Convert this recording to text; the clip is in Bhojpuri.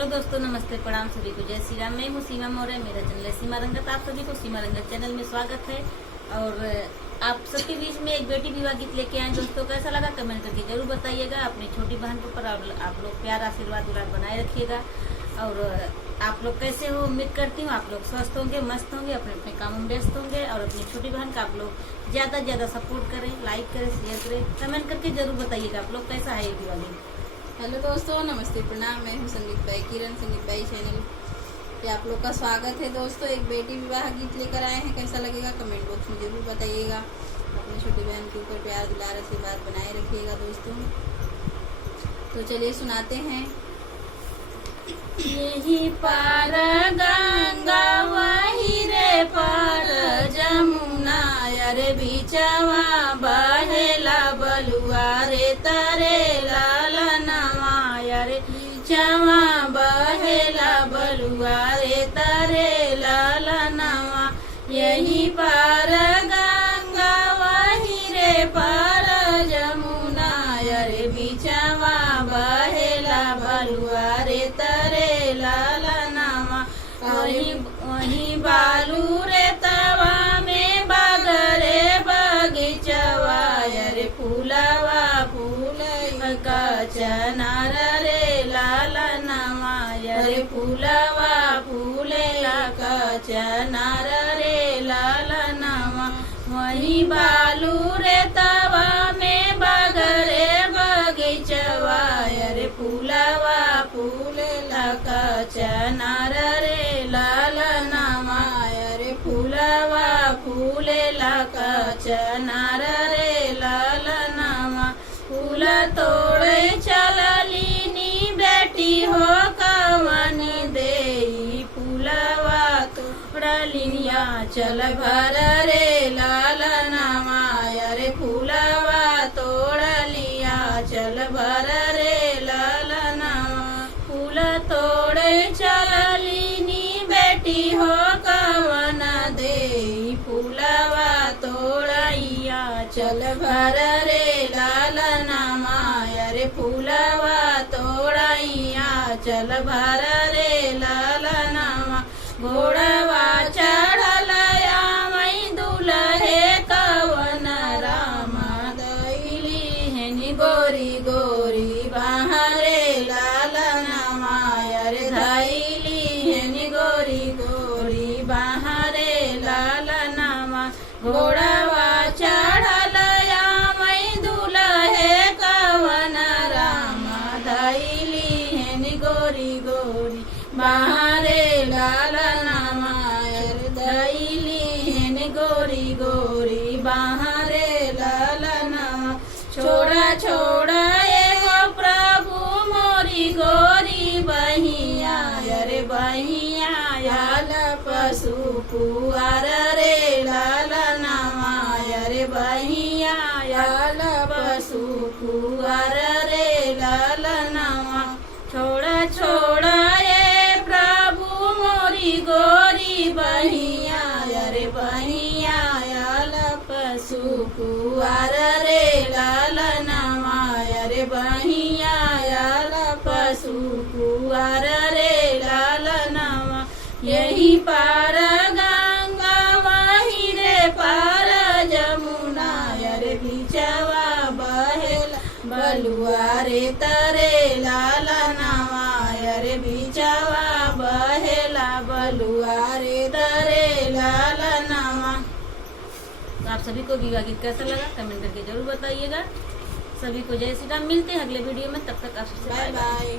हेलो दोस्तों, नमस्ते, प्रणाम सभी को, जय श्री राम। मैं हूँ सीमा मौर्य, मेरा चैनल है सीमा रंगत। आप सभी को सीमा रंगत चैनल में स्वागत है। और आप सबके बीच में एक बेटी विवाह गीत लेके आए दोस्तों। कैसा लगा कमेंट करके जरूर बताइएगा। अपनी छोटी बहन के ऊपर आप लोग प्यार आशीर्वाद दुलार बनाए रखिएगा। और आप लोग कैसे हो, उम्मीद करती हूँ आप लोग स्वस्थ होंगे, मस्त होंगे, अपने अपने कामों में व्यस्त होंगे। और अपनी छोटी बहन का आप लोग ज्यादा से ज्यादा सपोर्ट करें, लाइक करें, शेयर करें, कमेंट करके जरूर बताइएगा आप लोग कैसा है ये विवाह गीत। हेलो दोस्तों, नमस्ते, प्रणाम। मैं हूँ संगीत बाई किरण, संगीत बाई चैनल पे आप लोग का स्वागत है। दोस्तों, एक बेटी विवाह गीत लेकर आए हैं। कैसा लगेगा कमेंट बॉक्स में जरूर बताइएगा। अपनी छोटी बहन के ऊपर प्यार दुलार आशीर्वाद बनाए रखिएगा दोस्तों। तो चलिए सुनाते हैं। यही पार गंगा वही रे पार जमुना, अरे बीचवा बहेला बलुआ रे तारे लालनवा, अरे बीचवा बहेला बलुआ रे तारे लालनवा। यही पार गंगा वही रे पार जमुना, अरे बीचवा बहेला बलुआ रे तारे लालनवा। वही बालू रे तवा में बागरे बगीचवा, अरे फूलवा फूल का चनार रे लालनवा, अरे फूलवा फूल का चनार रे लालनवा। वही बालू रे तवा में बागरे बगीचवा, अरे फूलवा फूल का चनार रे लालनवा, अरे फूलवा फूल का चनार रे लालनवा। फूल तोड़े चललीनी बेटी हो कवन देई, फूलवा तोड़लिनिया चल भर रे लालनवा, अरे फूलवा तोड़लिया चल भर रे लालनवा। फूल तोड़े चललीनी बेटी हो कवन देई, फूलवा तोड़िया चल भर रे लालनवा, अरे फूलवा तोड़िया चल भर रे लालनवा। घोड़वा चढ़ल आमई दुल्हे कवन रामा, दैली हेनी गोरी गोरी बाहरे लालनवा, अरे धैली हेनी गोरी गोरी बाहरे लालनवा। घोड़वा चढ़ल आमई दुल्हे कवन रामा, धैली हेनी गोरी गोरी बाहरे लालनवा, अरे धैली हेनी गोरी गोरी बाहरे लालनवा। छोड़ा छोड़ा एगो प्रभु मोरी गोरी बहिया, अरे बहिया आल पशु पुआर रे लालनवा, अरे बहिया आल पशु पुआर रे लालनवा। छोड़ा छोड़ा ए प्रभु मोरी गोरी बहिया, अरे बहिया आल पशु पुआर रे लालनवा, अरे बहिया आल पशु पुआर रे लालनवा। यही पार गंगा वही रे पार जमुना, अरे बीचवा बहेला बलुआ रे तरे लालनवा, अरे बीचवा बहेला बलुआ रे तरे लालनवा। तो आप सभी को विवाह गीत कैसा लगा कमेंट करके जरूर बताइएगा। सभी को जय श्री राम। मिलते हैं अगले वीडियो में, तब तक आप सबसे बाय बाय।